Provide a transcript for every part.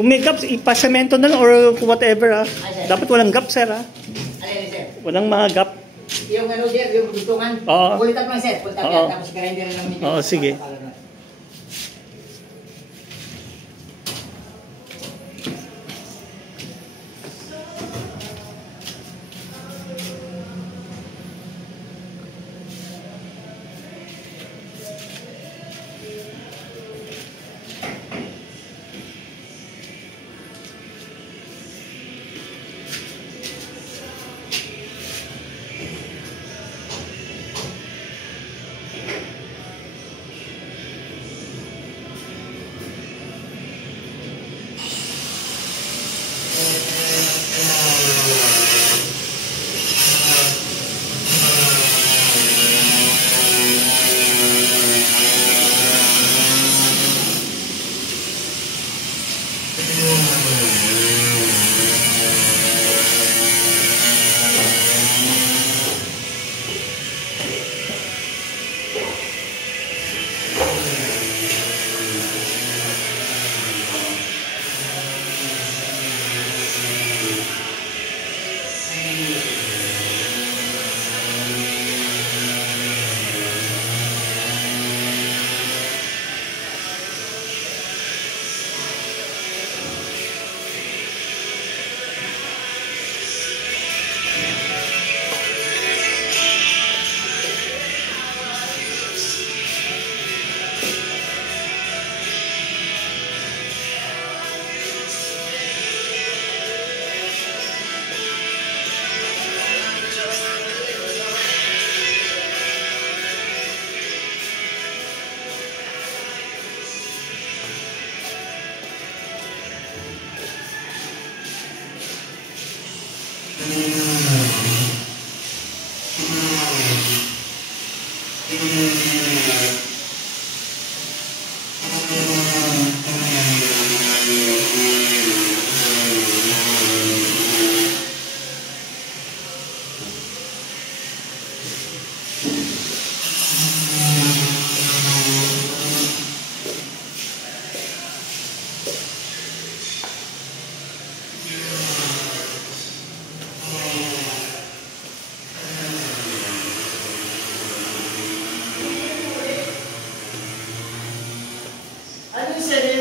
Kung may gap, ipasemento na lang or whatever, ha. Dapat walang gap, sir, ha. Alin, sir? Walang mga gap. Yung ano, sir, yung dutungan. Oo. Pulitap lang, sir. Pulitap Oo. yan. Tapos grinder lang namin. Oo, sige.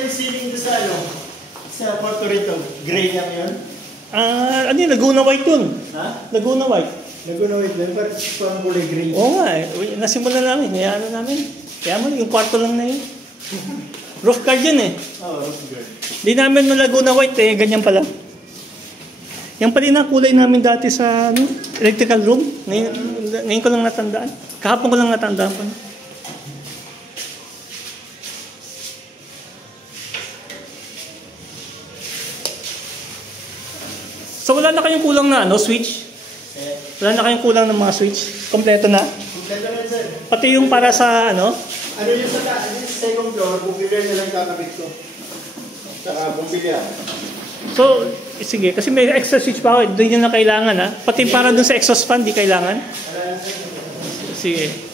Ceiling sa ano? Sa Puerto Rico. Gray lang yun? Ano yun? Laguna White yun. Ha? Laguna White. Laguna White lang. Parang kulay gray. Oo nga eh. Nasimulan namin. Hayaan na namin. Kaya mo, yung kwarto lang na yun. Roof guard yun eh. Oo, roof guard. Di namin mo Laguna White eh. Ganyan pala. Yan pala yung kulay namin dati sa electrical room. Ngayon ko lang natandaan. Kahapon ko lang natandaan pa. So wala na kayong kulang na switch? Wala na kayong kulang ng mga switch? Kompleto na? Kompleto na, sir. Pati yung para sa Ano yung sa second floor, bumbilya na lang kakabit ko. Saka bumbilya. So, sige, kasi may extra switch pa ako. Doon yun na kailangan, ha? Pati para dun sa exhaust fan, di kailangan? Sige.